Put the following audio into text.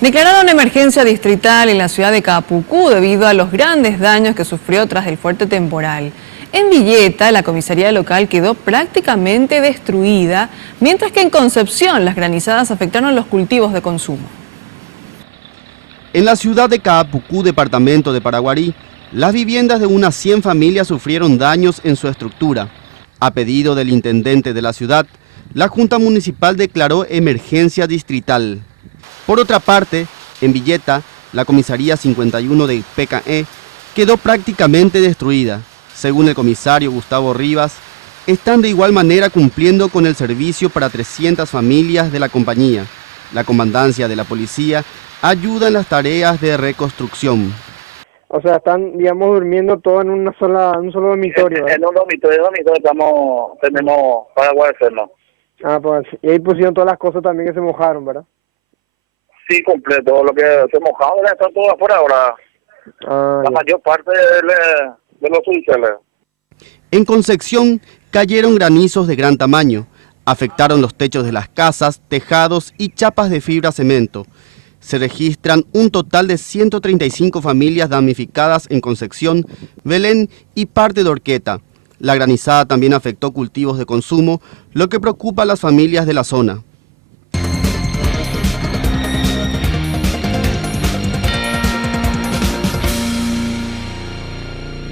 Declararon emergencia distrital en la ciudad de Capucú debido a los grandes daños que sufrió tras el fuerte temporal. En Villeta, la comisaría local quedó prácticamente destruida, mientras que en Concepción las granizadas afectaron los cultivos de consumo. En la ciudad de Capucú, departamento de Paraguarí, las viviendas de unas 100 familias sufrieron daños en su estructura. A pedido del intendente de la ciudad, la Junta Municipal declaró emergencia distrital. Por otra parte, en Villeta, la comisaría 51 de PKE quedó prácticamente destruida. Según el comisario Gustavo Rivas, están de igual manera cumpliendo con el servicio para 300 familias de la compañía. La comandancia de la policía ayuda en las tareas de reconstrucción. O sea, están, digamos, durmiendo todo en un solo dormitorio, ¿verdad? En un dormitorio tenemos para guardarnos. Ah, pues, y ahí pusieron todas las cosas también que se mojaron, ¿verdad? Sí, completo. Lo que se mojaba está todo afuera ahora. La mayor parte de los suiceles. En Concepción cayeron granizos de gran tamaño. Afectaron los techos de las casas, tejados y chapas de fibra cemento. Se registran un total de 135 familias damnificadas en Concepción, Belén y parte de Orqueta. La granizada también afectó cultivos de consumo, lo que preocupa a las familias de la zona.